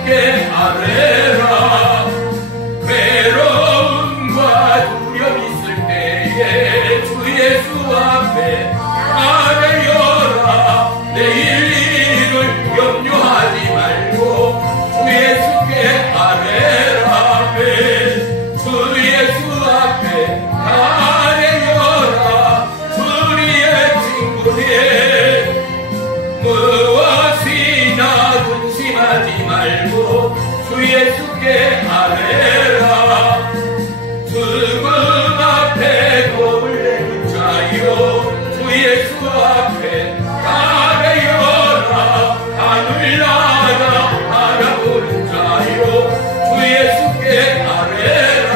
예수께 아뢰라. 괴로움과 두려움 있을 때에 주 예수 앞에 아뢰어라. 내일 일을 염려하지 말고 주 예수께 아뢰라. 주 예수 앞에 아뢰어라. 주리의 친구에 무엇이나 근심하지 말고 주 예수께 아뢰라. 죽음 앞에 겁을 내는 자여 주 예수 앞에 아뢰어라. 하늘나라 바라보는 자여 주 예수께 아뢰라.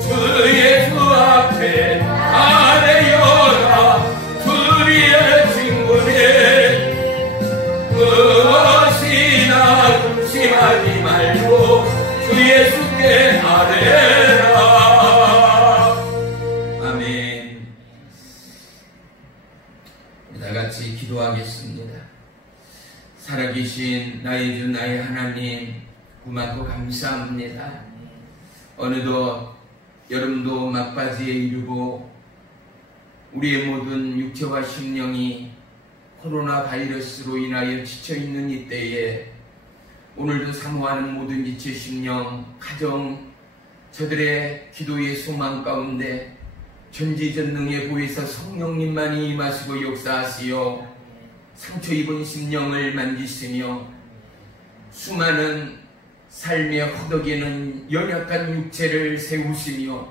주 예수 앞에 아뢰어라. 주리의 친구네 무엇이나 근심하지 말고 주 예수께 아뢰라. 아멘. 우리 다같이 기도하겠습니다. 살아계신 나의 주 나의 하나님, 고맙고 감사합니다. 어느덧 여름도 막바지에 이르고 우리의 모든 육체와 심령이 코로나 바이러스로 인하여 지쳐있는 이때에 오늘도 사모하는 모든 지체 심령, 가정, 저들의 기도의 소망 가운데 전지전능의 보혜사 성령님만이 임하시고 역사하시어 상처 입은 심령을 만지시며 수많은 삶의 허덕에는 연약한 육체를 세우시며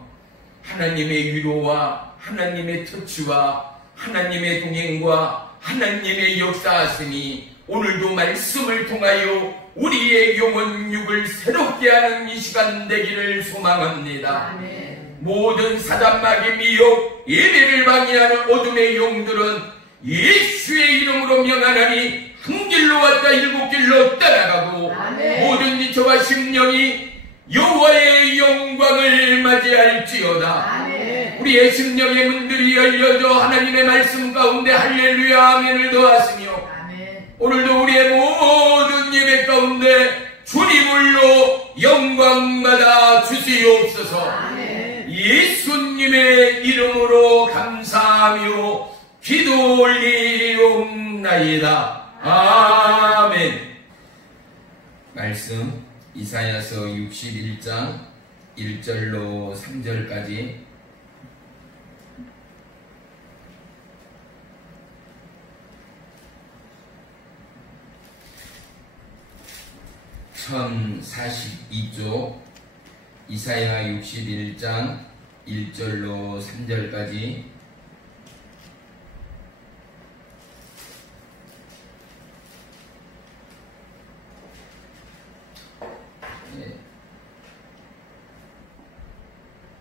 하나님의 위로와 하나님의 터치와 하나님의 동행과 하나님의 역사하심이 오늘도 말씀을 통하여 우리의 영혼 육을 새롭게 하는 이 시간 되기를 소망합니다. 아멘. 모든 사단마귀 미혹 예배를 방해하는 어둠의 영들은 예수의 이름으로 명하나니 한 길로 왔다 일곱 길로 떠나가고 아멘. 모든 지체와 심령이 여호와의 영광을 맞이할지어다. 아멘. 우리의 심령의 문들이 열려져 하나님의 말씀 가운데 할렐루야 아멘을 더하시며 아멘. 오늘도 우리의 모든 예배 가운데 주님을로 영광받아 주시옵소서. 아멘. 예수님의 이름으로 감사하며 기도 올리옵나이다. 아멘. 말씀 이사야서 61장 1절로 3절까지. (1042조) 이사야 61장 1절로 3절까지.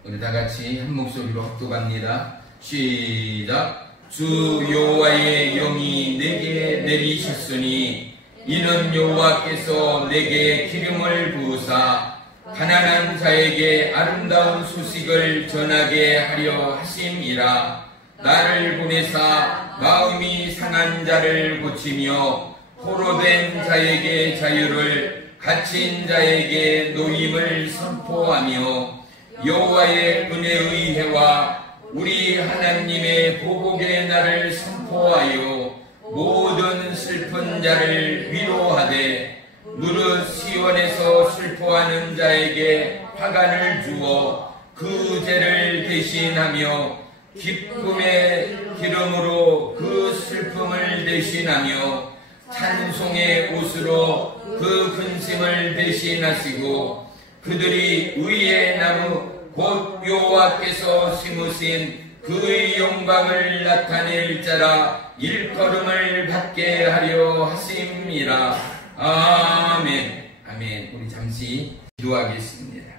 우리 다같이 한 목소리로 합독합니다. 시작. 주 여호와의 영이 내게 내리셨으니 이는 여호와께서 내게 기름을 부으사 가난한 자에게 아름다운 소식을 전하게 하려 하심이라. 나를 보내사 마음이 상한 자를 고치며 포로된 자에게 자유를, 갇힌 자에게 노임을 선포하며 여호와의 은혜의 해와 우리 하나님의 보복의 날을 선포하여 모든 슬픈 자를 위로하되 무릇 시온에서 슬퍼하는 자에게 화관을 주어 그 죄를 대신하며 기쁨의 기름으로 그 슬픔을 대신하며 찬송의 옷으로 그 근심을 대신하시고 그들이 의의 나무 곧 여호와께서 심으신 그의 영광을 나타낼 자라 일컬음을 받게 하려 하심이라. 아멘. 아멘. 우리 잠시 기도하겠습니다.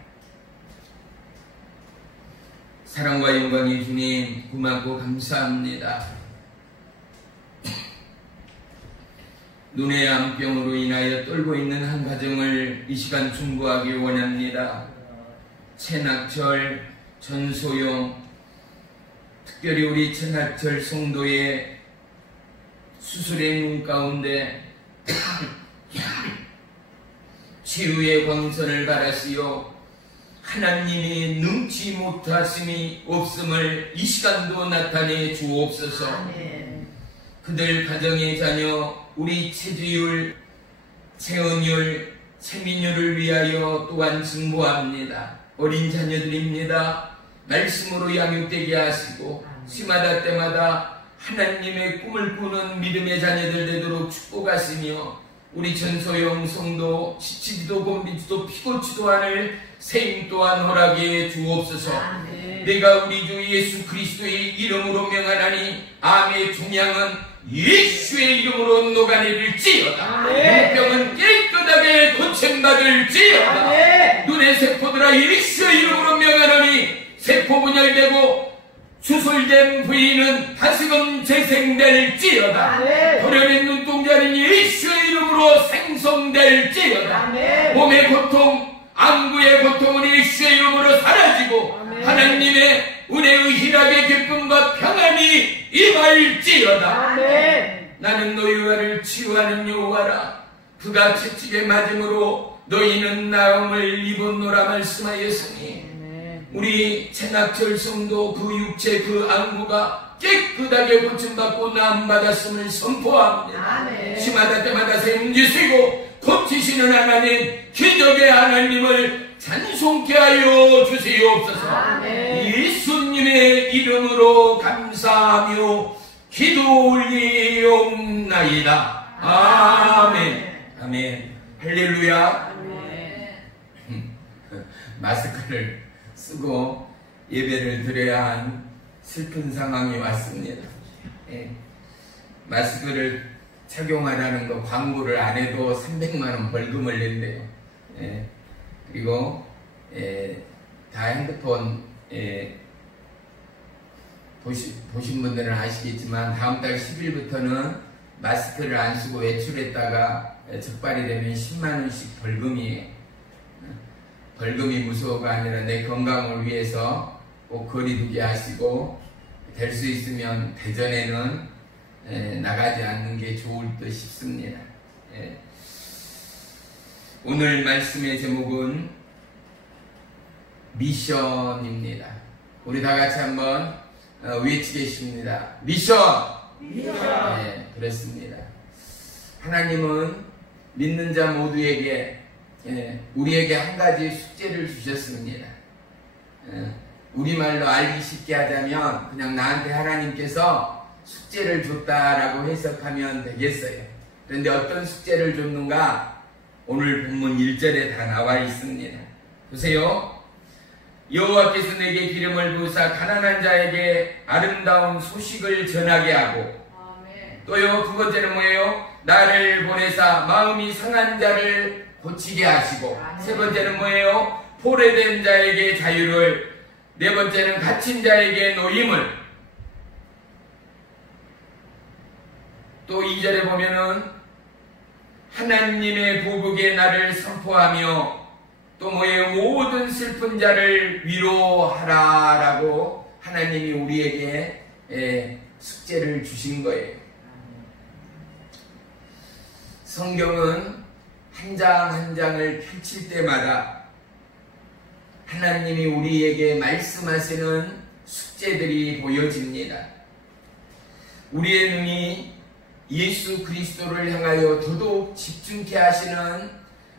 사랑과 영광의 주님, 고맙고 감사합니다. 눈의 암병으로 인하여 떨고 있는 한 가정을 이 시간 중보하기 원합니다. 최낙철, 전소영, 특별히 우리 최낙철 성도의 수술의 눈 가운데 치유의 광선을 바라시어 하나님이 능치 못하심이 없음을 이 시간도 나타내 주옵소서. 아멘. 그들 가정의 자녀 우리 최지율, 최은율, 최민율을 위하여 또한 증거합니다. 어린 자녀들입니다. 말씀으로 양육되게 하시고 시마다 때마다 하나님의 꿈을 꾸는 믿음의 자녀들 되도록 축복하시며 우리 전소영 성도 지치지도 곤비지도 피곤치도 않을 세임 또한 허락해 주옵소서. 아멘. 내가 우리 주 예수 그리스도의 이름으로 명하나니 암의 종양은 예수의 이름으로 녹아내릴지어다. 병은 깨끗하게 고침받을지어다. 아멘. 눈의 세포들아 예수의 이름으로 명하노니 세포 분열되고 수술된 부위는 다시금 재생될지어다. 아멘. 도련의 눈동자는 예수의 이름으로 생성될지어다. 아멘. 몸의 고통, 안구의 고통은 예수의 이름으로 사라지고 아멘. 하나님의 은혜의 희락의 기쁨과 평안이 임할지어다. 아멘. 나는 너희와를 치유하는 여호와라. 그가 채찍에 맞음으로 너희는 나음을 입었노라 말씀하였으니 우리 채낙철 성도 그 육체 그 안구가 깨끗하게 고침받고 나음받았음을 선포합니다. 아멘. 시마다 때마다 세움지시고 고치시는 하나님, 기적의 하나님을 찬송케 하여 주시옵소서. 아멘. 예수님의 이름으로 감사하며 기도 올리옵나이다. 아멘. 아멘. 할렐루야. 아멘. 마스크를 쓰고 예배를 드려야 한 슬픈 상황이 왔습니다. 예. 마스크를 착용하라는 거 광고를 안 해도 300만원 벌금을 낸대요. 예. 그리고 다 핸드폰 보신 분들은 아시겠지만 다음 달 10일부터는 마스크를 안 쓰고 외출했다가 적발이 되면 10만원씩 벌금이에요. 벌금이 무서워가 아니라 내 건강을 위해서 꼭 거리두기 하시고 될 수 있으면 대전에는 나가지 않는 게 좋을 듯 싶습니다. 오늘 말씀의 제목은 미션입니다. 우리 다 같이 한번 외치겠습니다. 미션! 미션! 네, 그렇습니다. 하나님은 믿는 자 모두에게 우리에게 한 가지 숙제를 주셨습니다. 우리말로 알기 쉽게 하자면 그냥 나한테 하나님께서 숙제를 줬다라고 해석하면 되겠어요. 그런데 어떤 숙제를 줬는가? 오늘 본문 1절에 다 나와 있습니다. 보세요. 여호와께서 내게 기름을 부으사 가난한 자에게 아름다운 소식을 전하게 하고 또요 두 번째는 뭐예요? 나를 보내사 마음이 상한 자를 고치게 하시고 세 번째는 뭐예요? 포로된 자에게 자유를 네 번째는 갇힌 자에게 노임을 또 2절에 보면은 하나님의 보복의 날을 선포하며 또 뭐예요? 모든 슬픈 자를 위로하라 라고 하나님이 우리에게 숙제를 주신 거예요. 성경은 한 장 한 장을 펼칠 때마다 하나님이 우리에게 말씀하시는 숙제들이 보여집니다. 우리의 눈이 예수 그리스도를 향하여 더더욱 집중케 하시는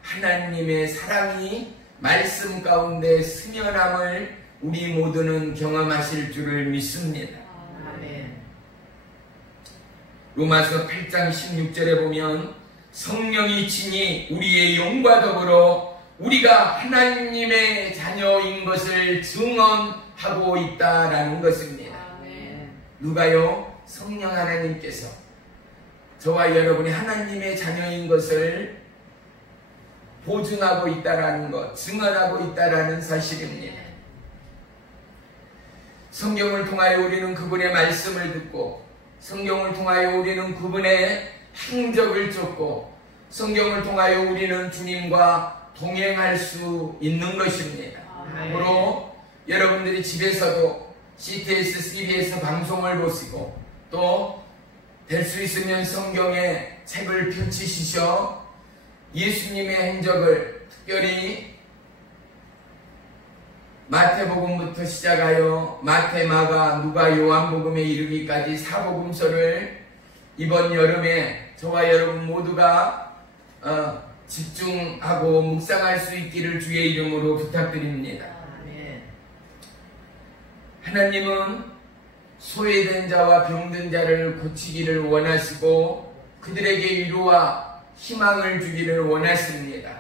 하나님의 사랑이 말씀 가운데 스며남을 우리 모두는 경험하실 줄을 믿습니다. 아멘. 로마서 8장 16절에 보면 성령이 친히 우리의 영과 더불어 우리가 하나님의 자녀인 것을 증언하고 있다라는 것입니다. 아멘. 누가요? 성령 하나님께서 저와 여러분이 하나님의 자녀인 것을 보증하고 있다라는 것, 증언하고 있다라는 사실입니다. 성경을 통하여 우리는 그분의 말씀을 듣고 성경을 통하여 우리는 그분의 행적을 쫓고 성경을 통하여 우리는 주님과 동행할 수 있는 것입니다. 그러므로 여러분들이 집에서도 CTS, CBS 방송을 보시고 또 될 수 있으면 성경의 책을 펼치시셔 예수님의 행적을 특별히 마태복음부터 시작하여 마태, 마가, 누가, 요한복음에 이르기까지 사복음서를 이번 여름에 저와 여러분 모두가 집중하고 묵상할 수 있기를 주의 이름으로 부탁드립니다. 하나님은 소외된 자와 병든 자를 고치기를 원하시고 그들에게 위로와 희망을 주기를 원하십니다.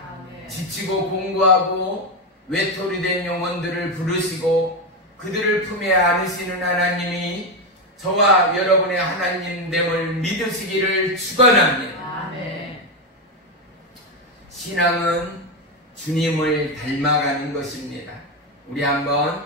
지치고 공고하고 외톨이 된 영혼들을 부르시고 그들을 품에 안으시는 하나님이 저와 여러분의 하나님됨을 믿으시기를 축원합니다. 신앙은 주님을 닮아가는 것입니다. 우리 한번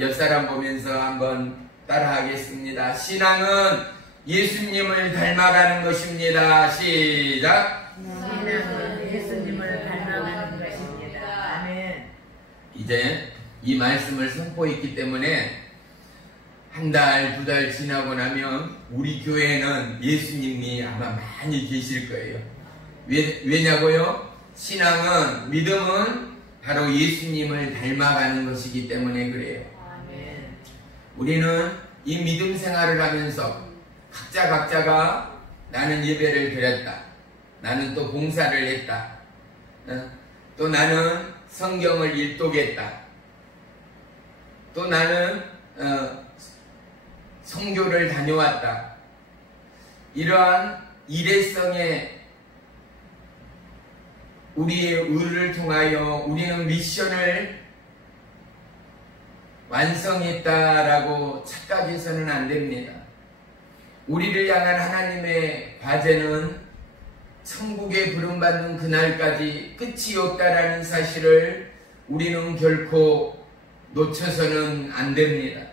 옆사람 보면서 한번 따라하겠습니다. 신앙은 예수님을 닮아가는 것입니다. 시작. 신앙은 예수님을 닮아가는 것입니다. 아멘. 이제 이 말씀을 선포했기 때문에 한 달, 두 달 지나고 나면 우리 교회에는 예수님이 아마 많이 계실 거예요. 왜냐고요? 신앙은, 믿음은 바로 예수님을 닮아가는 것이기 때문에 그래요. 아멘. 우리는 이 믿음 생활을 하면서 각자가 나는 예배를 드렸다. 나는 또 봉사를 했다. 또 나는 성경을 일독했다. 또 나는 성교를 다녀왔다. 이러한 일회성의 우리의 의를 통하여 우리는 미션을 완성했다라고 착각해서는 안 됩니다. 우리를 향한 하나님의 과제는 천국에 부름받는 그날까지 끝이 없다라는 사실을 우리는 결코 놓쳐서는 안 됩니다.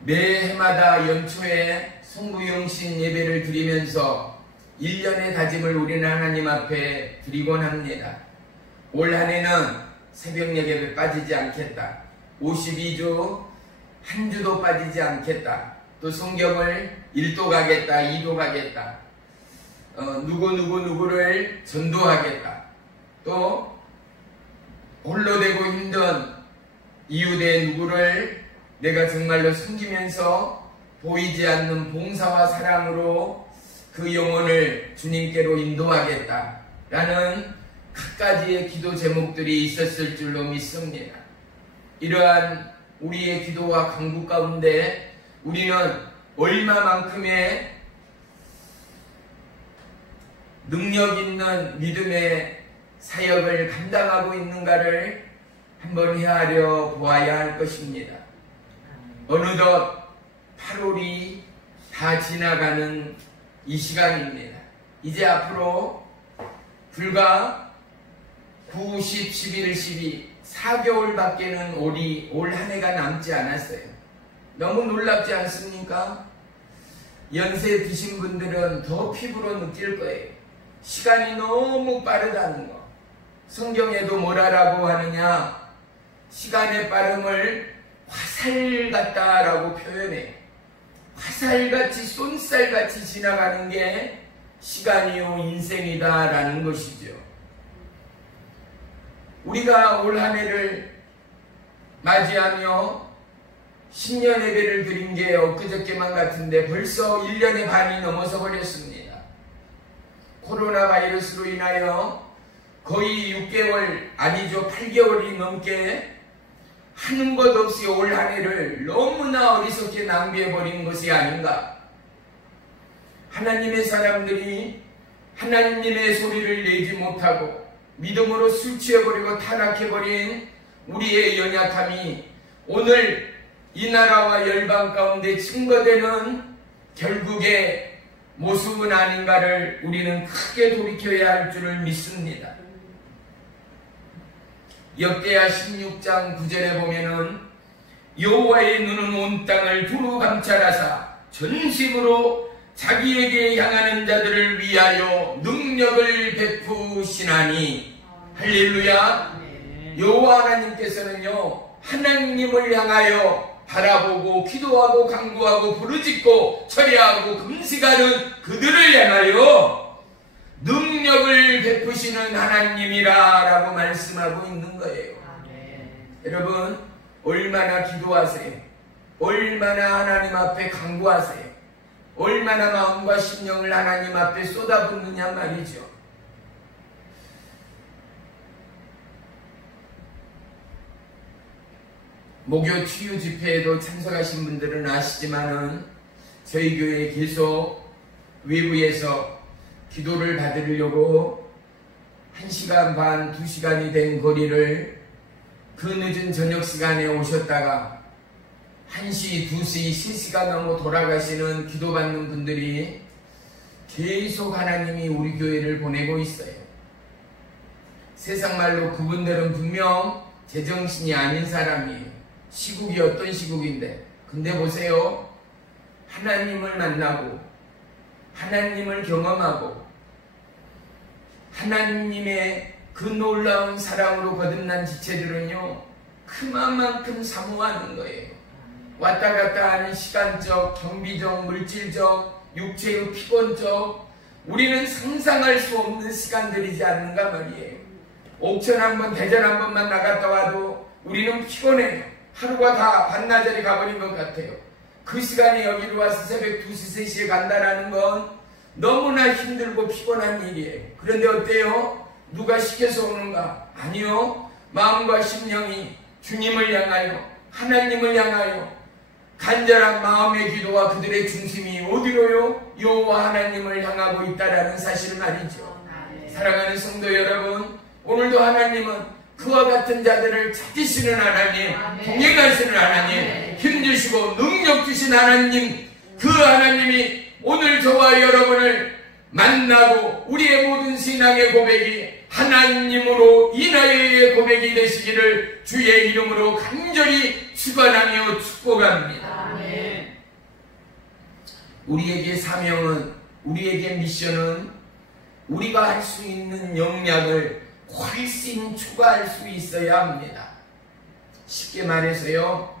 매 해마다 연초에 성부영신 예배를 드리면서 1년의 다짐을 우리는 하나님 앞에 드리곤 합니다. 올 한 해는 새벽 예배에 빠지지 않겠다. 52주 한 주도 빠지지 않겠다. 또 성경을 1독하겠다, 2독하겠다. 누구를 전도하겠다. 또 홀로 되고 힘든 이웃의 누구를 내가 정말로 섬기면서 보이지 않는 봉사와 사랑으로 그 영혼을 주님께로 인도하겠다 라는 갖가지의 기도 제목들이 있었을 줄로 믿습니다. 이러한 우리의 기도와 간구 가운데 우리는 얼마만큼의 능력 있는 믿음의 사역을 감당하고 있는가를 한번 헤아려 보아야 할 것입니다. 어느덧 8월이 다 지나가는 이 시간입니다. 이제 앞으로 불과 9, 10, 11, 12, 4개월밖에는 올 한 해가 남지 않았어요. 너무 놀랍지 않습니까? 연세 드신 분들은 더 피부로 느낄 거예요. 시간이 너무 빠르다는 거. 성경에도 뭐라고 하느냐? 시간의 빠름을 화살 같다라고 표현해요. 화살같이 쏜살같이 지나가는 게 시간이요 인생이다라는 것이죠. 우리가 올 한 해를 맞이하며 신년 예배를 드린 게 엊그저께만 같은데 벌써 1년의 반이 넘어서 버렸습니다. 코로나 바이러스로 인하여 거의 6개월 아니죠 8개월이 넘게 하는 것 없이 올 한 해를 너무나 어리석게 낭비해버린 것이 아닌가. 하나님의 사람들이 하나님의 소리를 내지 못하고 믿음으로 술 취해버리고 타락해버린 우리의 연약함이 오늘 이 나라와 열방 가운데 증거되는 결국의 모습은 아닌가를 우리는 크게 돌이켜야 할 줄을 믿습니다. 역대하 16장 9절에 보면은 여호와의 눈은 온 땅을 두루 감찰하사 전심으로 자기에게 향하는 자들을 위하여 능력을 베푸시나니. 할렐루야. 여호와 하나님께서는요 하나님을 향하여 바라보고 기도하고 간구하고 부르짖고 철야하고 금식하는 그들을 그야말로 능력을 베푸시는 하나님이라고 말씀하고 있는 거예요. 여러분, 얼마나 기도하세요? 얼마나 하나님 앞에 간구하세요? 얼마나 마음과 심령을 하나님 앞에 쏟아붓느냐 말이죠. 목요 치유 집회에도 참석하신 분들은 아시지만은 저희 교회에 계속 외부에서 기도를 받으려고 1시간 반, 2시간이 된 거리를 그 늦은 저녁 시간에 오셨다가 1시, 2시, 3시간 넘어 돌아가시는 기도받는 분들이 계속 하나님이 우리 교회를 보내고 있어요. 세상 말로 그분들은 분명 제정신이 아닌 사람이에요. 시국이 어떤 시국인데, 근데 보세요. 하나님을 만나고 하나님을 경험하고 하나님의 그 놀라운 사랑으로 거듭난 지체들은요, 그만큼 사모하는 거예요. 왔다 갔다 하는 시간적, 경비적, 물질적, 육체의 피곤적, 우리는 상상할 수 없는 시간들이지 않는가 말이에요. 옥천 한번, 대전 한 번만 나갔다 와도 우리는 피곤해요. 하루가 다 반나절이 가버린 것 같아요. 그 시간에 여기로 와서 새벽 2시, 3시에 간다라는 건 너무나 힘들고 피곤한 일이에요. 그런데 어때요? 누가 시켜서 오는가? 아니요. 마음과 심령이 주님을 향하여, 하나님을 향하여 간절한 마음의 기도와 그들의 중심이 어디로요? 여호와 하나님을 향하고 있다라는 사실 말이죠. 사랑하는 성도 여러분, 오늘도 하나님은 그와 같은 자들을 찾으시는 하나님, 동행하시는 하나님, 힘주시고 능력 주신 하나님, 그 하나님이 오늘 저와 여러분을 만나고 우리의 모든 신앙의 고백이 하나님으로 인하여의 고백이 되시기를 주의 이름으로 간절히 축원하며 축복합니다. 우리에게 사명은, 우리에게 미션은 우리가 할 수 있는 역량을 훨씬 초과할 수 있어야 합니다. 쉽게 말해서요,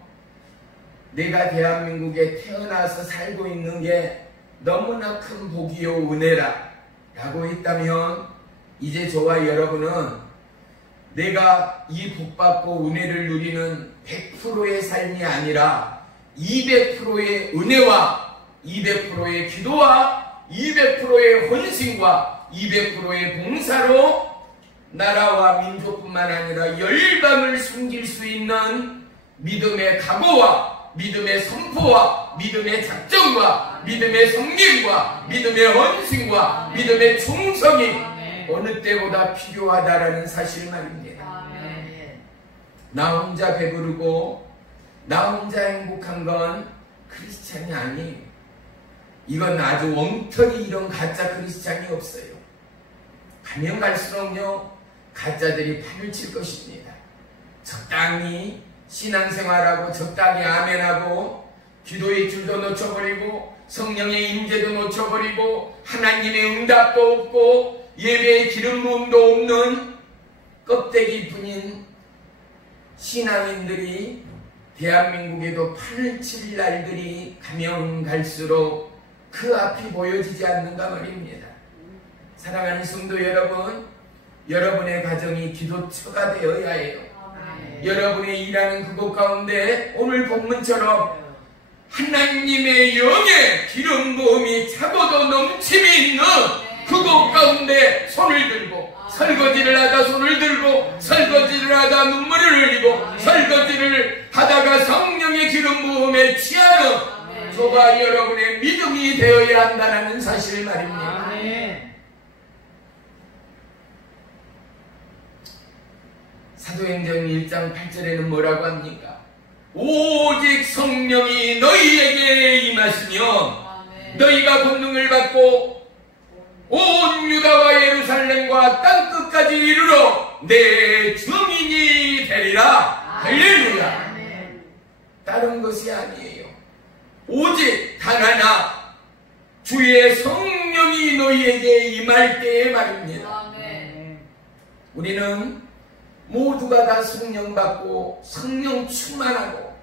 내가 대한민국에 태어나서 살고 있는 게 너무나 큰 복이요 은혜라 라고 했다면, 이제 저와 여러분은 내가 이 복받고 은혜를 누리는 100%의 삶이 아니라 200%의 은혜와 200%의 기도와 200%의 헌신과 200%의 봉사로 나라와 민족뿐만 아니라 열방을 숨길 수 있는 믿음의 각오와 믿음의 선포와 믿음의 작정과 믿음의 성김과 믿음의 헌신과 믿음의 충성이 어느 때보다 필요하다라는 사실 말입니다. 나 혼자 배부르고 나 혼자 행복한 건 크리스찬이 아니에요. 이건 아주 엉터리 이런 가짜 크리스찬이 없어요. 가면 갈수록요, 가짜들이 판을 칠 것입니다. 적당히 신앙생활하고 적당히 아멘하고 기도의 줄도 놓쳐버리고 성령의 임재도 놓쳐버리고 하나님의 응답도 없고 예배의 기름 부음도 없는 껍데기뿐인 신앙인들이 대한민국에도 판을 칠 날들이 가면 갈수록 그 앞이 보여지지 않는가 말입니다. 사랑하는 성도 여러분, 여러분의 가정이 기도처가 되어야 해요. 여러분의 일하는 그곳 가운데 오늘 본문처럼 하나님의 영의 기름 부음이 차고도 넘침이 있는 그곳 가운데 손을 들고, 설거지를 하다 손을 들고, 설거지를 하다 눈물을 흘리고, 설거지를 하다가 성령의 기름 부음에 취하는 저와 여러분의 믿음이 되어야 한다는 사실 말입니다. 사도행전 1장 8절에는 뭐라고 합니까? 오직 성령이 너희에게 임하시면 너희가 권능을 받고 온 유다와 예루살렘과 땅끝까지 이르러 내 증인이 되리라. 할렐루야. 다른 것이 아니에요. 오직 단 하나, 주의 성령이 너희에게 임할 때에 말입니다. 우리는 모두가 다 성령 받고 성령 충만하고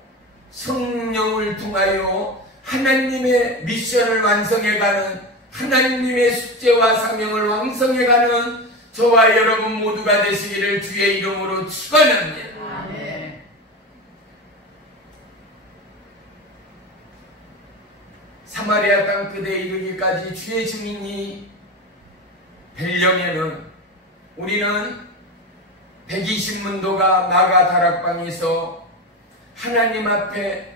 성령을 통하여 하나님의 미션을 완성해가는 하나님의 숙제와 사명을 완성해가는 저와 여러분 모두가 되시기를 주의 이름으로 축원합니다. 아멘. 사마리아 땅 끝에 이르기까지 주의 증인이 되려면은 우리는 120문도가 마가 다락방에서 하나님 앞에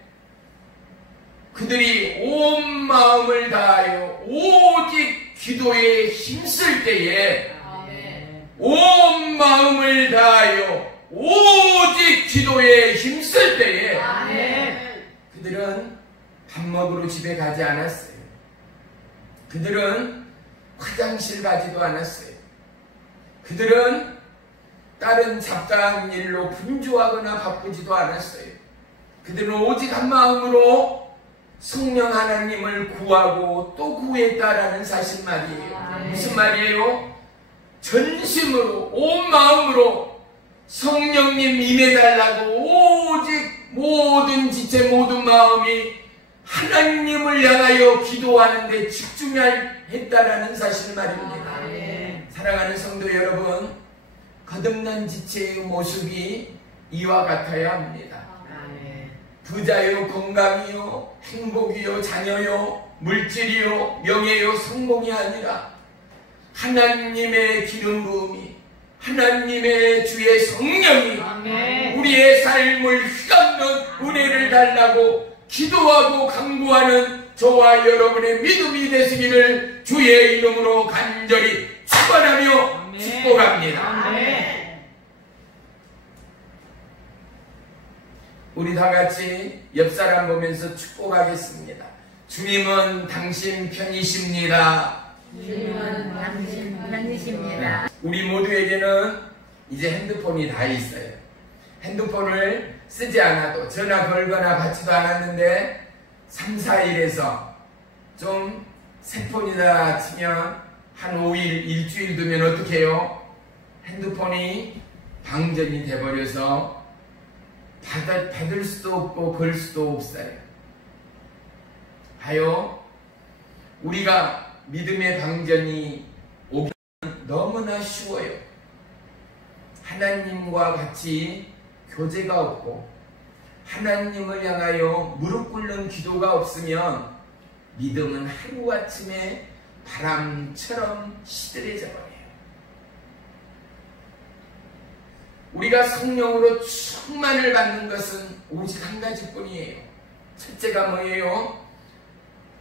그들이 온 마음을 다하여 오직 기도에 힘쓸 때에 온 마음을 다하여 오직 기도에 힘쓸 때에 그들은 밥 먹으러 집에 가지 않았어요. 그들은 화장실 가지도 않았어요. 그들은 다른 잡다한 일로 분주하거나 바쁘지도 않았어요. 그들은 오직 한 마음으로 성령 하나님을 구하고 또 구했다라는 사실 말이에요. 무슨 말이에요? 전심으로 온 마음으로 성령님 임해달라고 오직 모든 지체 모든 마음이 하나님을 향하여 기도하는데 집중했다라는 사실 말입니다. 사랑하는 성도 여러분, 거듭난 지체의 모습이 이와 같아야 합니다. 부자요, 건강이요, 행복이요, 자녀요, 물질이요, 명예요, 성공이 아니라 하나님의 기름 부음이, 하나님의 주의 성령이 우리의 삶을 휘감는 은혜를 달라고 기도하고 간구하는 저와 여러분의 믿음이 되시기를 주의 이름으로 간절히 축원하며 축복합니다. 우리 다 같이 옆 사람 보면서 축복하겠습니다. 주님은 당신 편이십니다. 주님은 당신 편이십니다. 우리 모두에게는 이제 핸드폰이 다 있어요. 핸드폰을 쓰지 않아도 전화 걸거나 받지도 않았는데 3, 4일에서 좀 새 폰이다 치면 한 5일, 일주일 두면 어떻게 해요? 핸드폰이 방전이 돼버려서 받을 수도 없고 걸 수도 없어요. 하여 우리가 믿음의 방전이 오면 너무나 쉬워요. 하나님과 같이 교제가 없고 하나님을 향하여 무릎 꿇는 기도가 없으면 믿음은 하루아침에 바람처럼 시들해져 버려요. 우리가 성령으로 충만을 받는 것은 오직 한 가지뿐이에요. 첫째가 뭐예요?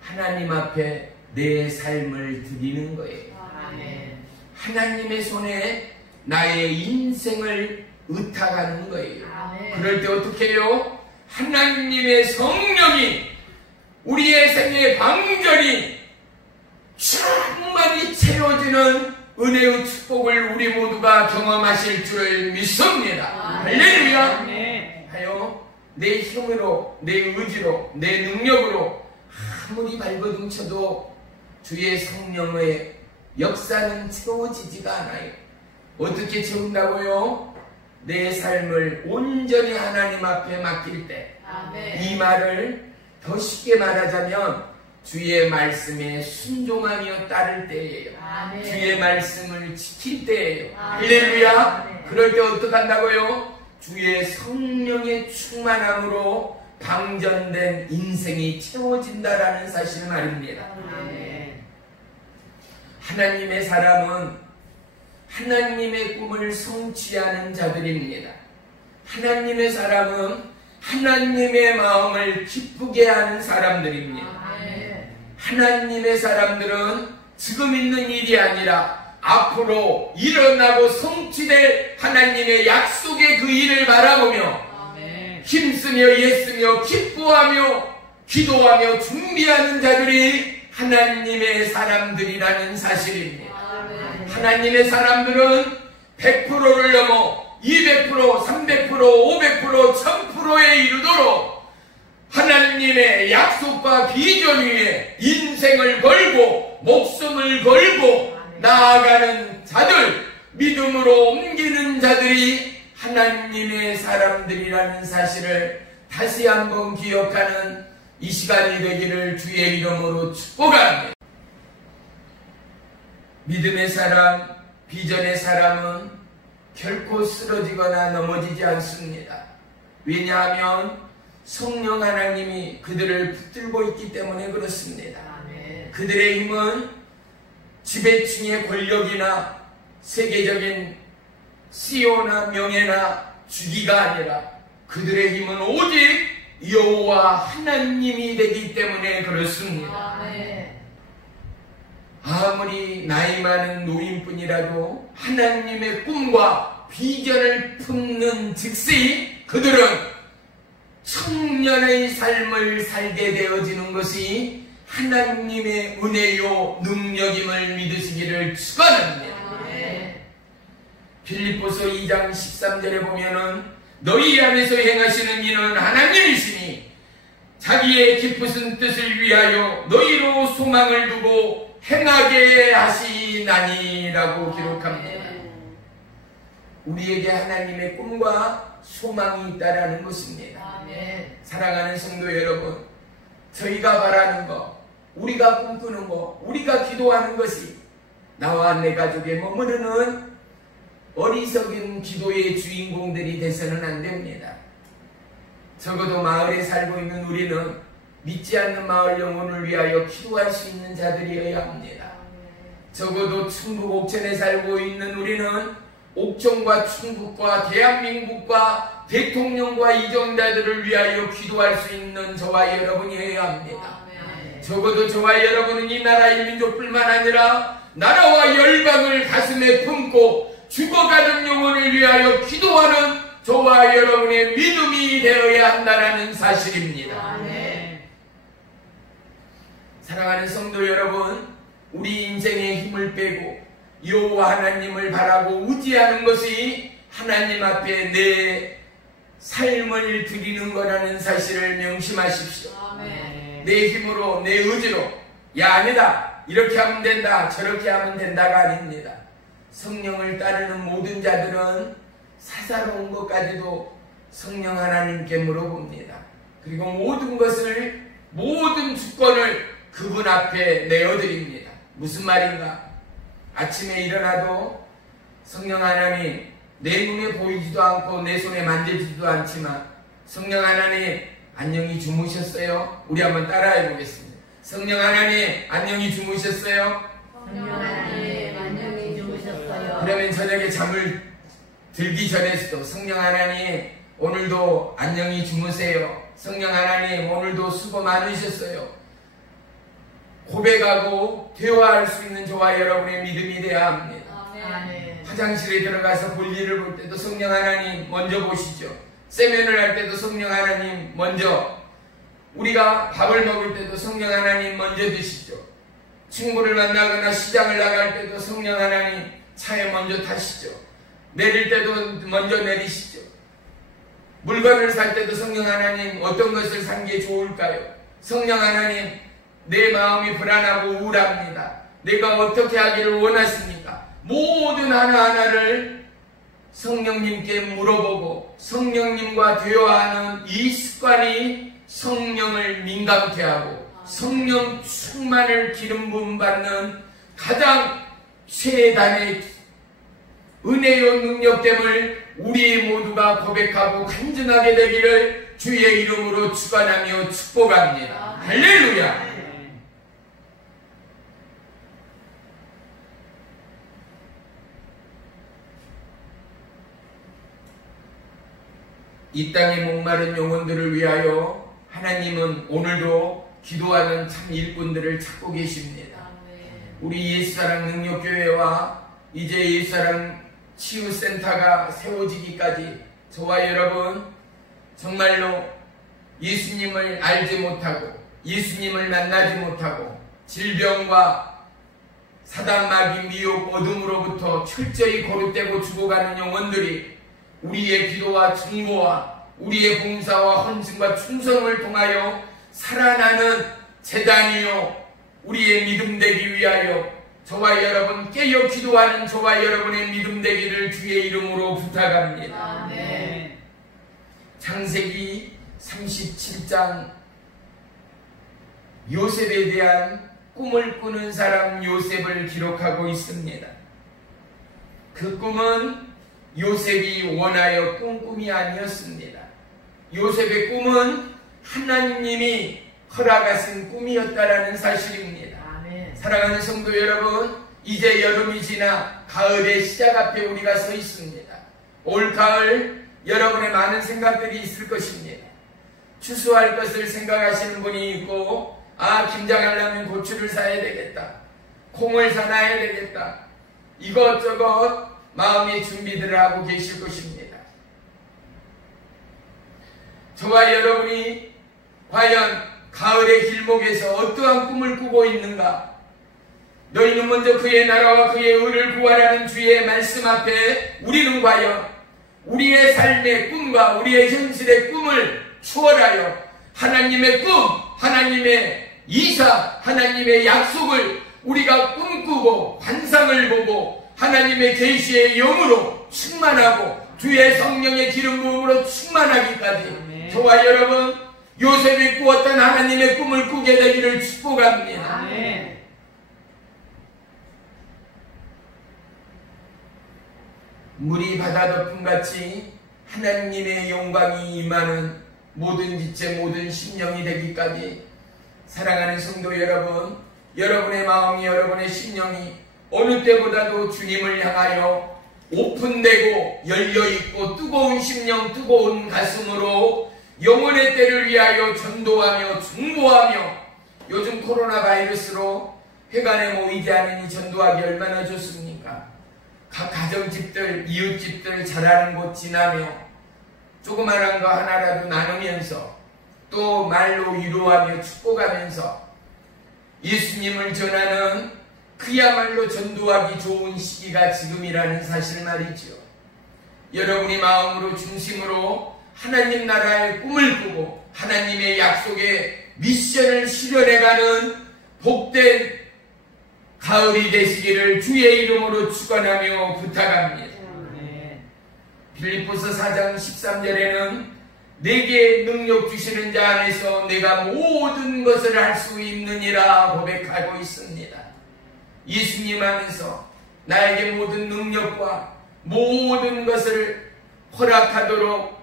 하나님 앞에 내 삶을 드리는 거예요. 하나님의 손에 나의 인생을 의탁하는 거예요. 그럴 때 어떻게 해요? 하나님의 성령이 우리의 생의 방전이 충만히 채워지는 은혜의 축복을 우리 모두가 경험하실 줄을 믿습니다. 할렐루야. 하여 내 힘으로, 내 의지로, 내 능력으로 아무리 발버둥 쳐도 주의 성령의 역사는 채워지지가 않아요. 어떻게 채운다고요? 내 삶을 온전히 하나님 앞에 맡길 때, 이 말을 더 쉽게 말하자면 주의 말씀에 순종하며 따를 때예요. 주의 말씀을 지킬 때예요. 할렐루야. 그럴 때 어떻게 한다고요? 주의 성령의 충만함으로 방전된 인생이 채워진다라는 사실 말입니다. 하나님의 사람은 하나님의 꿈을 성취하는 자들입니다. 하나님의 사람은 하나님의 마음을 기쁘게 하는 사람들입니다. 하나님의 사람들은 지금 있는 일이 아니라 앞으로 일어나고 성취될 하나님의 약속의 그 일을 바라보며 힘쓰며 애쓰며 기뻐하며 기도하며 준비하는 자들이 하나님의 사람들이라는 사실입니다. 하나님의 사람들은 100%를 넘어 200%, 300%, 500%, 1000%에 이르도록 하나님의 약속과 비전 위에 인생을 걸고 목숨을 걸고 나아가는 자들, 믿음으로 옮기는 자들이 하나님의 사람들이라는 사실을 다시 한번 기억하는 이 시간이 되기를 주의 이름으로 축복합니다. 믿음의 사람, 비전의 사람은 결코 쓰러지거나 넘어지지 않습니다. 왜냐하면 성령 하나님이 그들을 붙들고 있기 때문에 그렇습니다. 그들의 힘은 지배층의 권력이나 세계적인 CEO나 명예나 주기가 아니라 그들의 힘은 오직 여호와 하나님이 되기 때문에 그렇습니다. 아무리 나이 많은 노인뿐이라도 하나님의 꿈과 비전을 품는 즉시 그들은 청년의 삶을 살게 되어지는 것이 하나님의 은혜요 능력임을 믿으시기를 축원합니다. 빌립보서 2장 13절에 보면은 너희 안에서 행하시는 이는 하나님이시니 자기의 깊으신 뜻을 위하여 너희로 소망을 두고 행하게 하시나니라고 기록합니다. 우리에게 하나님의 꿈과 소망이 있다라는 것입니다. 사랑하는 성도 여러분, 저희가 바라는 것, 우리가 꿈꾸는 것, 우리가 기도하는 것이 나와 내 가족에 머무르는 어리석은 기도의 주인공들이 돼서는 안 됩니다. 적어도 마을에 살고 있는 우리는 믿지 않는 마을 영혼을 위하여 기도할 수 있는 자들이어야 합니다. 적어도 충북 옥천에 살고 있는 우리는 옥천과 충북과 대한민국과 대통령과 이정자들을 위하여 기도할 수 있는 저와 여러분이어야 합니다. 적어도 저와 여러분은 이 나라 일민족뿐만 아니라 나라와 열방을 가슴에 품고 죽어가는 영혼을 위하여 기도하는 저와 여러분의 믿음이 되어야 한다는 사실입니다. 사랑하는 성도 여러분, 우리 인생의 힘을 빼고 여호와 하나님을 바라고 의지하는 것이 하나님 앞에 내 삶을 드리는 거라는 사실을 명심하십시오. 내 힘으로, 내 의지로, 야 아니다, 이렇게 하면 된다, 저렇게 하면 된다가 아닙니다. 성령을 따르는 모든 자들은 사사로운 것까지도 성령 하나님께 물어봅니다. 그리고 모든 것을, 모든 주권을 그분 앞에 내어드립니다. 무슨 말인가? 아침에 일어나도 성령 하나님, 내 눈에 보이지도 않고 내 손에 만지지도 않지만 성령 하나님 안녕히 주무셨어요? 우리 한번 따라해 보겠습니다. 성령 하나님 안녕히 주무셨어요? 성령 하나님 안녕히 주무셨어요. 그러면 저녁에 잠을 들기 전에도 성령 하나님 오늘도 안녕히 주무세요. 성령 하나님 오늘도 수고 많으셨어요. 고백하고 대화할 수 있는 저와 여러분의 믿음이 되어야 합니다. 화장실에 들어가서 볼일을 볼 때도 성령 하나님 먼저 보시죠. 세면을 할 때도 성령 하나님 먼저, 우리가 밥을 먹을 때도 성령 하나님 먼저 드시죠. 친구를 만나거나 시장을 나갈 때도 성령 하나님 차에 먼저 타시죠. 내릴 때도 먼저 내리시죠. 물건을 살 때도 성령 하나님 어떤 것을 산 게 좋을까요? 성령 하나님 내 마음이 불안하고 우울합니다. 내가 어떻게 하기를 원하십니까? 모든 하나하나를 성령님께 물어보고 성령님과 대화하는 이 습관이 성령을 민감케 하고 성령 충만을 기름 부음 받는 가장 최단의 은혜요 능력됨을 우리 모두가 고백하고 간증하게 되기를 주의 이름으로 축원하며 축복합니다. 할렐루야. 이 땅의 목마른 영혼들을 위하여 하나님은 오늘도 기도하는 참 일꾼들을 찾고 계십니다. 우리 예수사랑 능력교회와 이제 예수사랑 치유센터가 세워지기까지 저와 여러분 정말로 예수님을 알지 못하고 예수님을 만나지 못하고 질병과 사단마귀 미혹 어둠으로부터 철저히 거룩되고 죽어가는 영혼들이 우리의 기도와 증거와 우리의 봉사와 헌신과 충성을 통하여 살아나는 제단이요 우리의 믿음 되기 위하여 저와 여러분 깨어 기도하는 저와 여러분의 믿음 되기를 주의 이름으로 부탁합니다. 아멘. 창세기 37장 요셉에 대한 꿈을 꾸는 사람 요셉을 기록하고 있습니다. 그 꿈은 요셉이 원하여 꾼 꿈이 아니었습니다. 요셉의 꿈은 하나님이 허락하신 꿈이었다라는 사실입니다. 아멘. 사랑하는 성도 여러분, 이제 여름이 지나 가을의 시작 앞에 우리가 서 있습니다. 올 가을 여러분의 많은 생각들이 있을 것입니다. 추수할 것을 생각하시는 분이 있고, 김장하려면 고추를 사야 되겠다, 콩을 사놔야 되겠다, 이것저것 마음의 준비들을 하고 계실 것입니다. 저와 여러분이 과연 가을의 길목에서 어떠한 꿈을 꾸고 있는가? 너희는 먼저 그의 나라와 그의 의를 구하라는 주의 말씀 앞에 우리는 과연 우리의 삶의 꿈과 우리의 현실의 꿈을 추월하여 하나님의 꿈, 하나님의 이사, 하나님의 약속을 우리가 꿈꾸고 환상을 보고 하나님의 계시의 영으로 충만하고 주의 성령의 기름 부음으로 충만하기까지 저와 여러분 요셉이 꾸었던 하나님의 꿈을 꾸게 되기를 축복합니다. 아멘. 물이 바다덮음같이 하나님의 영광이 임하는 모든 지체 모든 심령이 되기까지 사랑하는 성도 여러분, 여러분의 마음이 여러분의 심령이 어느 때보다도 주님을 향하여 오픈되고 열려있고 뜨거운 심령 뜨거운 가슴으로 영혼의 때를 위하여 전도하며 중보하며, 요즘 코로나 바이러스로 회관에 모이지 않으니 전도하기 얼마나 좋습니까? 각 가정집들, 이웃집들 잘하는 곳 지나며 조그만한 거 하나라도 나누면서 또 말로 위로하며 축복하면서 예수님을 전하는 그야말로 전도하기 좋은 시기가 지금이라는 사실 말이죠. 여러분이 마음으로 중심으로 하나님 나라의 꿈을 꾸고 하나님의 약속의 미션을 실현해가는 복된 가을이 되시기를 주의 이름으로 축원하며 부탁합니다. 빌립보서 4장 13절에는 내게 능력 주시는 자 안에서 내가 모든 것을 할 수 있느니라 고백하고 있습니다. 예수님 안에서 나에게 모든 능력과 모든 것을 허락하도록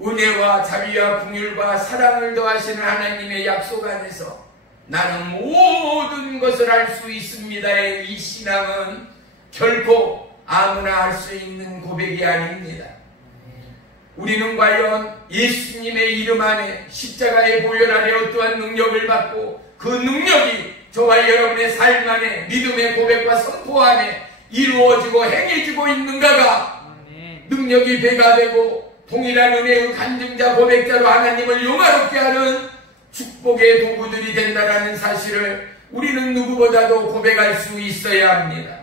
은혜와 자비와 긍휼과 사랑을 더하시는 하나님의 약속 안에서 나는 모든 것을 할 수 있습니다의 이 신앙은 결코 아무나 할 수 있는 고백이 아닙니다. 우리는 과연 예수님의 이름 안에 십자가의 보혈 안에 어떠한 능력을 받고 그 능력이 저와 여러분의 삶 안에 믿음의 고백과 선포 안에 이루어지고 행해지고 있는가가 능력이 배가 되고 동일한 은혜의 간증자 고백자로 하나님을 영화롭게 하는 축복의 도구들이 된다는 사실을 우리는 누구보다도 고백할 수 있어야 합니다.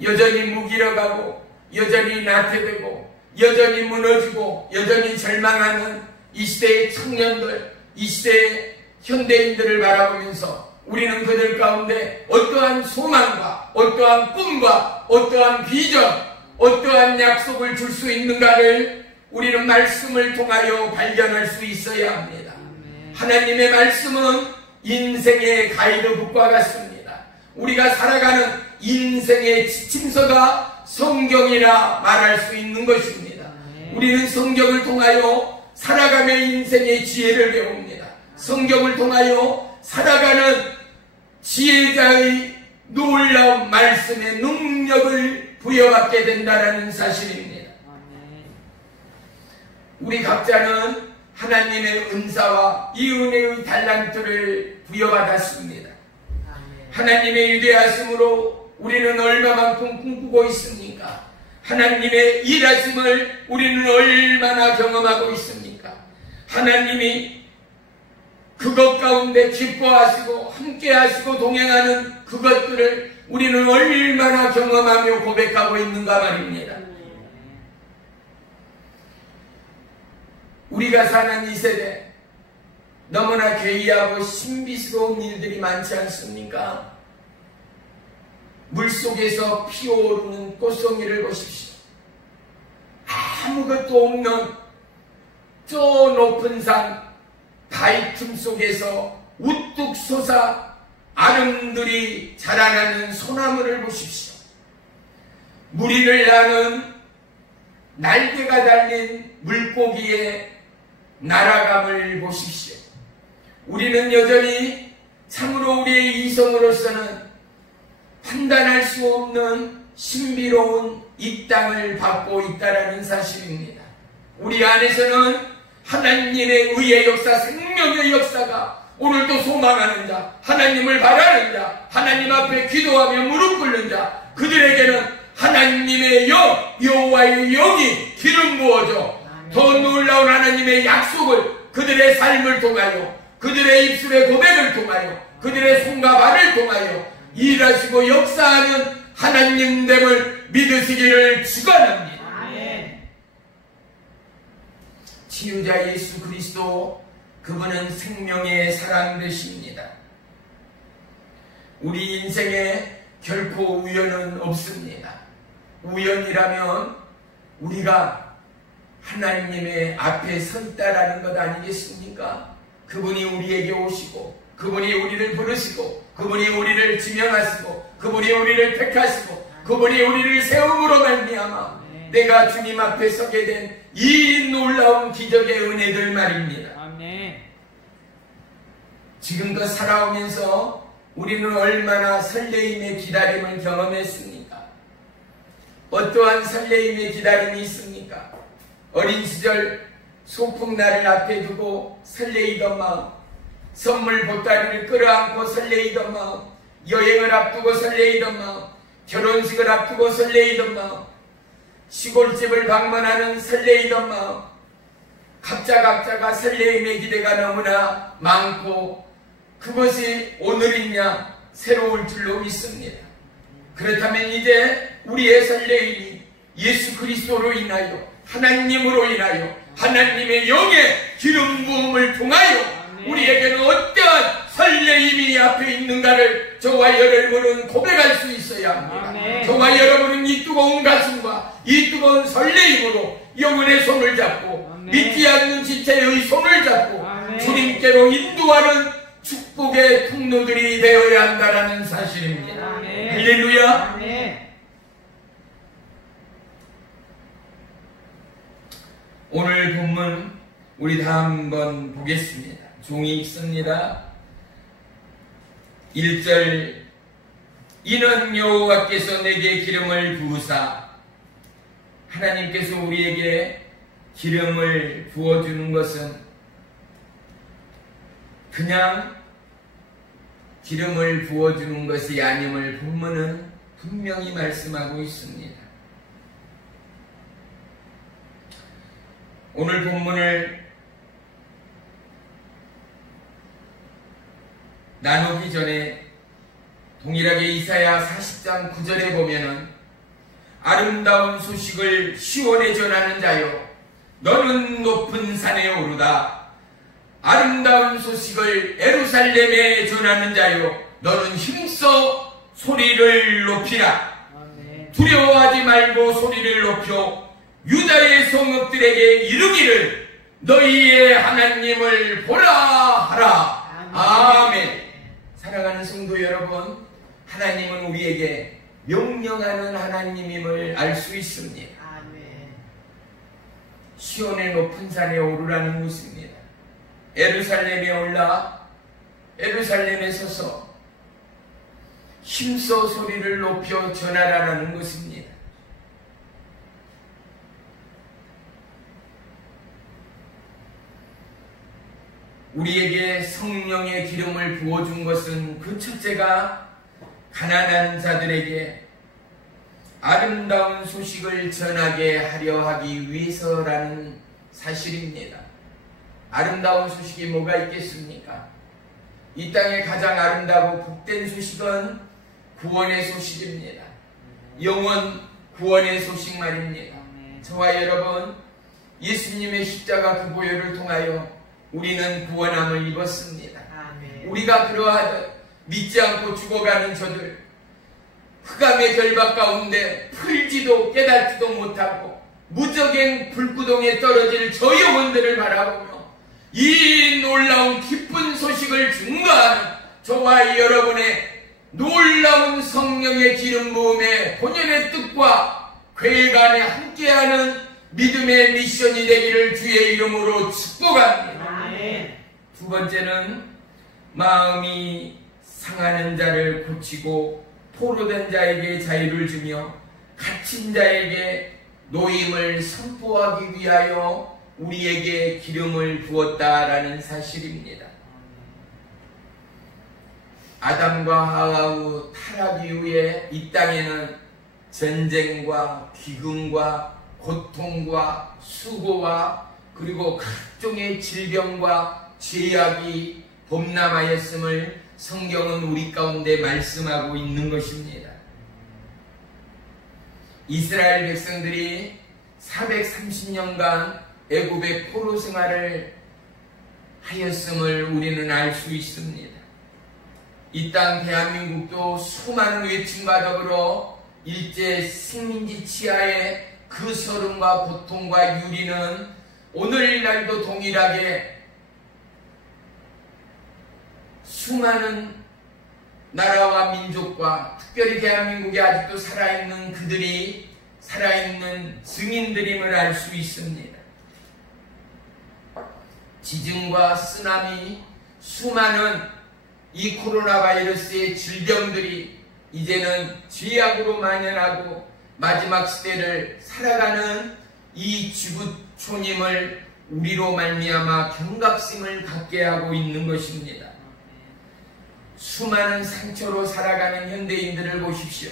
여전히 무기력하고 여전히 나태되고 여전히 무너지고 여전히 절망하는 이 시대의 청년들, 이 시대의 현대인들을 바라보면서 우리는 그들 가운데 어떠한 소망과 어떠한 꿈과 어떠한 비전, 어떠한 약속을 줄 수 있는가를 우리는 말씀을 통하여 발견할 수 있어야 합니다. 하나님의 말씀은 인생의 가이드북과 같습니다. 우리가 살아가는 인생의 지침서가 성경이라 말할 수 있는 것입니다. 우리는 성경을 통하여 살아가며 인생의 지혜를 배웁니다. 성경을 통하여 살아가는 지혜자의 놀라운 말씀의 능력을 부여받게 된다는 사실입니다. 우리 각자는 하나님의 은사와 이 은혜의 달란트를 부여받았습니다. 하나님의 위대하심으로 우리는 얼마만큼 꿈꾸고 있습니까? 하나님의 일하심을 우리는 얼마나 경험하고 있습니까? 하나님이 그것 가운데 기뻐하시고 함께하시고 동행하는 그것들을 우리는 얼마나 경험하며 고백하고 있는가 말입니다. 우리가 사는 이 세대 너무나 괴이하고 신비스러운 일들이 많지 않습니까? 물속에서 피어오르는 꽃송이를 보십시오. 아무것도 없는 저 높은 산 바위 틈 속에서 우뚝 솟아 아름들이 자라나는 소나무를 보십시오. 무리를 나는 날개가 달린 물고기의 날아감을 보십시오. 우리는 여전히 참으로 우리의 이성으로서는 판단할 수 없는 신비로운 이 땅을 받고 있다는 사실입니다. 우리 안에서는 하나님의 의의 역사, 생명의 역사가 오늘도 소망하는 자, 하나님을 바라는 자, 하나님 앞에 기도하며 무릎 꿇는 자, 그들에게는 하나님의 영, 여호와의 영이 기름 부어져 더 놀라운 하나님의 약속을 그들의 삶을 통하여, 그들의 입술의 고백을 통하여, 그들의 손과 발을 통하여 일하시고 역사하는 하나님됨을 믿으시기를 축원합니다. 치유자 예수 그리스도, 그분은 생명의 사랑 되십니다. 우리 인생에 결코 우연은 없습니다. 우연이라면 우리가 하나님의 앞에 서 있다라는 것 아니겠습니까? 그분이 우리에게 오시고, 그분이 우리를 부르시고, 그분이 우리를 지명하시고, 그분이 우리를 택하시고, 그분이 우리를 세움으로 말미암아 내가 주님 앞에 서게 된 이 놀라운 기적의 은혜들 말입니다. 지금껏 살아오면서 우리는 얼마나 설레임의 기다림을 경험했습니까? 어떠한 설레임의 기다림이 있습니까? 어린 시절 소풍날을 앞에 두고 설레이던 마음, 선물 보따리를 끌어안고 설레이던 마음, 여행을 앞두고 설레이던 마음, 결혼식을 앞두고 설레이던 마음, 시골집을 방문하는 설레이던 마음, 각자가 설레임의 기대가 너무나 많고 그것이 오늘이냐 새로울 줄로 믿습니다. 그렇다면 이제 우리의 설레임이 예수 그리스도로 인하여, 하나님으로 인하여, 하나님의 영의 기름 부음을 통하여 우리에게는 어떠한 설레임이 앞에 있는가를 저와 여러분은 고백할 수 있어야 합니다. 저와 여러분은 이 뜨거운 가슴과 이 뜨거운 설레임으로 영혼의 손을 잡고 믿지 않는 지체의 손을 잡고 주님께로 인도하는 축복의 통로들이 되어야 한다는 사실입니다. 할렐루야. 오늘 본문 우리 다 한번 보겠습니다. 종이 읽습니다. 1절, 이는 여호와께서 내게 기름을 부으사, 하나님께서 우리에게 기름을 부어주는 것은 그냥 기름을 부어주는 것이 아님을 본문은 분명히 말씀하고 있습니다. 오늘 본문을 나누기 전에 동일하게 이사야 40장 9절에 보면은 아름다운 소식을 시온에 전하는 자여 너는 높은 산에 오르다, 아름다운 소식을 예루살렘에 전하는 자여 너는 힘써 소리를 높이라. 두려워하지 말고 소리를 높여 유다의 성읍들에게 이르기를 너희의 하나님을 보라 하라. 아멘. 사랑하는 성도 여러분, 하나님은 우리에게 명령하는 하나님임을 알 수 있습니다. 시온의 높은 산에 오르라는 것입니다. 예루살렘에 올라 예루살렘에 서서 힘써 소리를 높여 전하라는 것입니다. 우리에게 성령의 기름을 부어준 것은 그 첫째가 가난한 자들에게 아름다운 소식을 전하게 하려 하기 위해서라는 사실입니다. 아름다운 소식이 뭐가 있겠습니까? 이 땅의 가장 아름다고 복된 소식은 구원의 소식입니다. 영원 구원의 소식 말입니다. 저와 여러분, 예수님의 십자가 그 보혈을 통하여 우리는 구원함을 입었습니다. 우리가 그러하듯 믿지 않고 죽어가는 저들, 흑암의 결박 가운데 풀지도 깨닫지도 못하고 무적행 불구덩이에 떨어질 저 영혼들을 바라보며 이 놀라운 기쁜 소식을 증거하는 저와 여러분의 놀라운 성령의 기름 부음의 본연의 뜻과 계획안에 함께하는 믿음의 미션이 되기를 주의 이름으로 축복합니다. 두 번째는 마음이 상하는 자를 고치고 포로된 자에게 자유를 주며 갇힌 자에게 노임을 선포하기 위하여 우리에게 기름을 부었다라는 사실입니다. 아담과 하와의 타락 이후에 이 땅에는 전쟁과 기근과 고통과 수고와 그리고 각종의 질병과 죄악이 범람하였음을 성경은 우리 가운데 말씀하고 있는 것입니다. 이스라엘 백성들이 430년간 애굽의 포로 생활을 하였음을 우리는 알 수 있습니다. 이 땅 대한민국도 수많은 외침과 더불어 일제 식민지 치하의 그 서름과 고통과 유리는 오늘날도 동일하게 수많은 나라와 민족과 특별히 대한민국에 아직도 살아있는 그들이 살아있는 증인들임을 알 수 있습니다. 지진과 쓰나미, 수많은 이 코로나 바이러스의 질병들이 이제는 죄악으로 만연하고 마지막 시대를 살아가는 이 지구촌임을 우리로 말미암아 경각심을 갖게 하고 있는 것입니다. 수많은 상처로 살아가는 현대인들을 보십시오.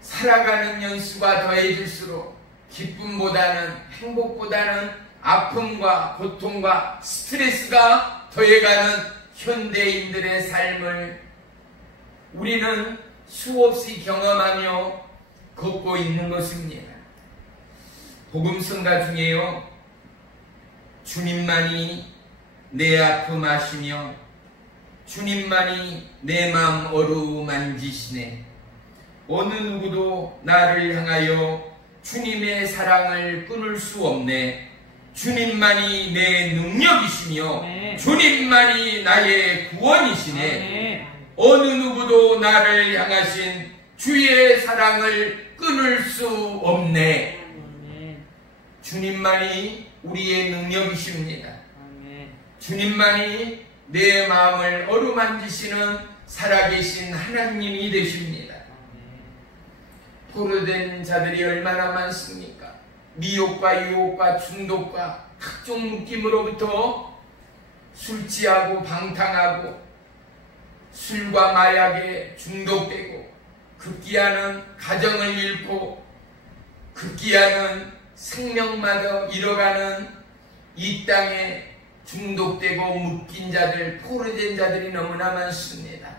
살아가는 연수가 더해질수록 기쁨보다는 행복보다는 아픔과 고통과 스트레스가 더해가는 현대인들의 삶을 우리는 수없이 경험하며 걷고 있는 것입니다. 복음성가 중에요, 주님만이 내 아픔 아시며 주님만이 내 마음 어루만지시네. 어느 누구도 나를 향하여 주님의 사랑을 끊을 수 없네. 주님만이 내 능력이시며 주님만이 나의 구원이시네. 어느 누구도 나를 향하신 주의 사랑을 끊을 수 없네. 주님만이 우리의 능력이십니다. 주님만이 내 마음을 어루만지시는 살아계신 하나님이 되십니다. 포로된 자들이 얼마나 많습니까? 미혹과 유혹과 중독과 각종 묶임으로부터 술 취하고 방탕하고 술과 마약에 중독되고 급기야는 가정을 잃고 급기야는 생명마저 잃어가는 이 땅에 중독되고 묶인 자들, 포로된 자들이 너무나 많습니다.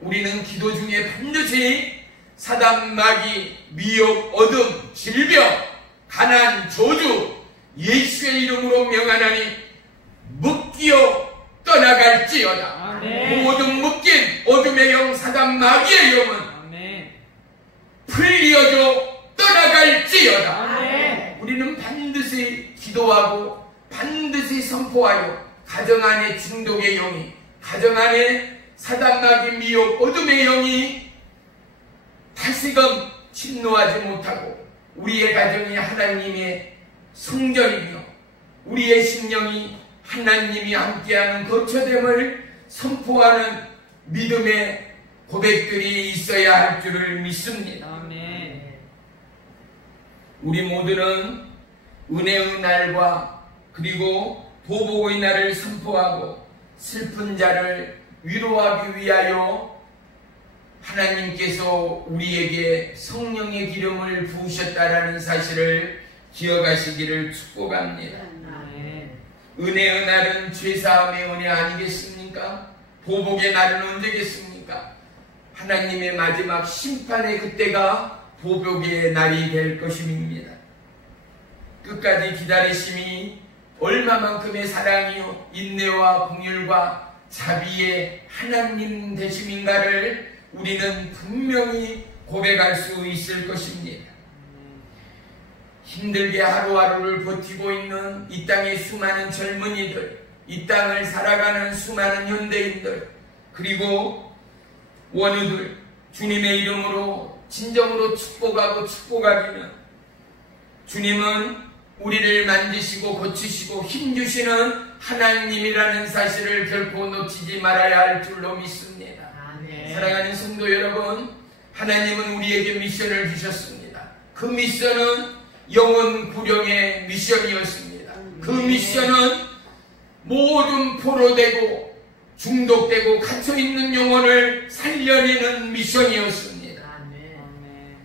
우리는 기도 중에 반드시 사단, 마귀, 미혹, 어둠, 질병, 가난, 저주 예수의 이름으로 명하나니 묶여 떠나갈지어다. 아멘. 모든 묶인 어둠의 영, 사단, 마귀의 영은 아멘. 풀리어져 떠나갈지어다. 아멘. 우리는 반드시 기도하고 반드시 선포하여 가정 안에 중독의 영이, 가정 안에 사단, 마귀, 미혹, 어둠의 영이 다시금 침노하지 못하고 우리의 가정이 하나님의 성전이며 우리의 심령이 하나님이 함께하는 거처됨을 선포하는 믿음의 고백들이 있어야 할 줄을 믿습니다. 아멘. 우리 모두는 은혜의 날과 그리고 보복의 날을 선포하고 슬픈 자를 위로하기 위하여 하나님께서 우리에게 성령의 기름을 부으셨다라는 사실을 기억하시기를 축복합니다. 은혜의 날은 죄사함의 은혜 아니겠습니까? 보복의 날은 언제겠습니까? 하나님의 마지막 심판의 그때가 보복의 날이 될 것입니다. 끝까지 기다리심이 얼마만큼의 사랑이요 인내와 긍휼과 자비의 하나님 되심인가를 우리는 분명히 고백할 수 있을 것입니다. 힘들게 하루하루를 버티고 있는 이 땅의 수많은 젊은이들, 이 땅을 살아가는 수많은 현대인들, 그리고 원우들, 주님의 이름으로 진정으로 축복하고 축복하기는 주님은 우리를 만지시고 고치시고 힘주시는 하나님이라는 사실을 결코 놓치지 말아야 할 줄로 믿습니다. 아멘. 사랑하는 성도 여러분, 하나님은 우리에게 미션을 주셨습니다. 그 미션은 영혼 구령의 미션이었습니다. 그 미션은 모든 포로되고 중독되고 갇혀있는 영혼을 살려내는 미션이었습니다. 아멘.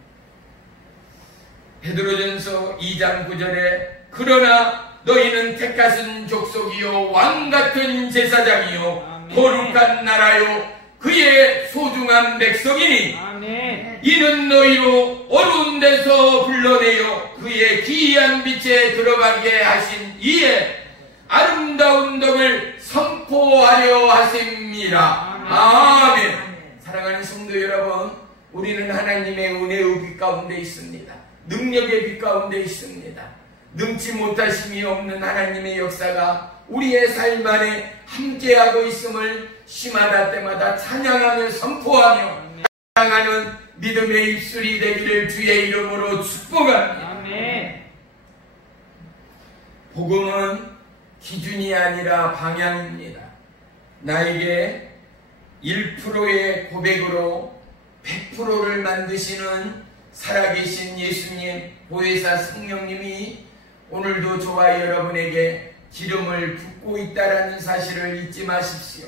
베드로전서 2장 9절에 그러나 너희는 택하신 족속이요 왕같은 제사장이요 거룩한 나라요 그의 소중한 백성이니 아멘. 이는 너희로 어두운 데서 불러내어 그의 기이한 빛에 들어가게 하신 이의 아름다운 덕을 선포하려 하십니다. 아멘. 사랑하는 성도 여러분, 우리는 하나님의 은혜의 빛 가운데 있습니다. 능력의 빛 가운데 있습니다. 능치 못하심이 없는 하나님의 역사가 우리의 삶 안에 함께하고 있음을 시마다 때마다 찬양하며 선포하며 찬양하는 믿음의 입술이 되기를 주의 이름으로 축복합니다. 아멘. 복음은 기준이 아니라 방향입니다. 나에게 1%의 고백으로 100%를 만드시는 살아계신 예수님, 보혜사 성령님이 오늘도 저와 여러분에게 기름을 붓고 있다라는 사실을 잊지 마십시오.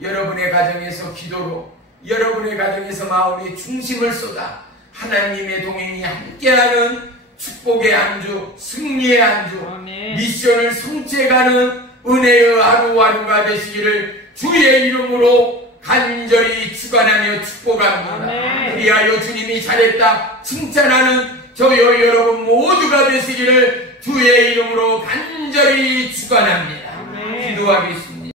여러분의 가정에서 기도로, 여러분의 가정에서 마음의 중심을 쏟아 하나님의 동행이 함께하는 축복의 안주, 승리의 안주, 아멘. 미션을 성취해가는 은혜의 하루하루가 되시기를 주의 이름으로 간절히 축원하며 축복합니다. 아멘. 그리하여 주님이 잘했다 칭찬하는 저와 여러분 모두가 되시기를 주의 이름으로 간절히 축원합니다. 아멘. 기도하겠습니다.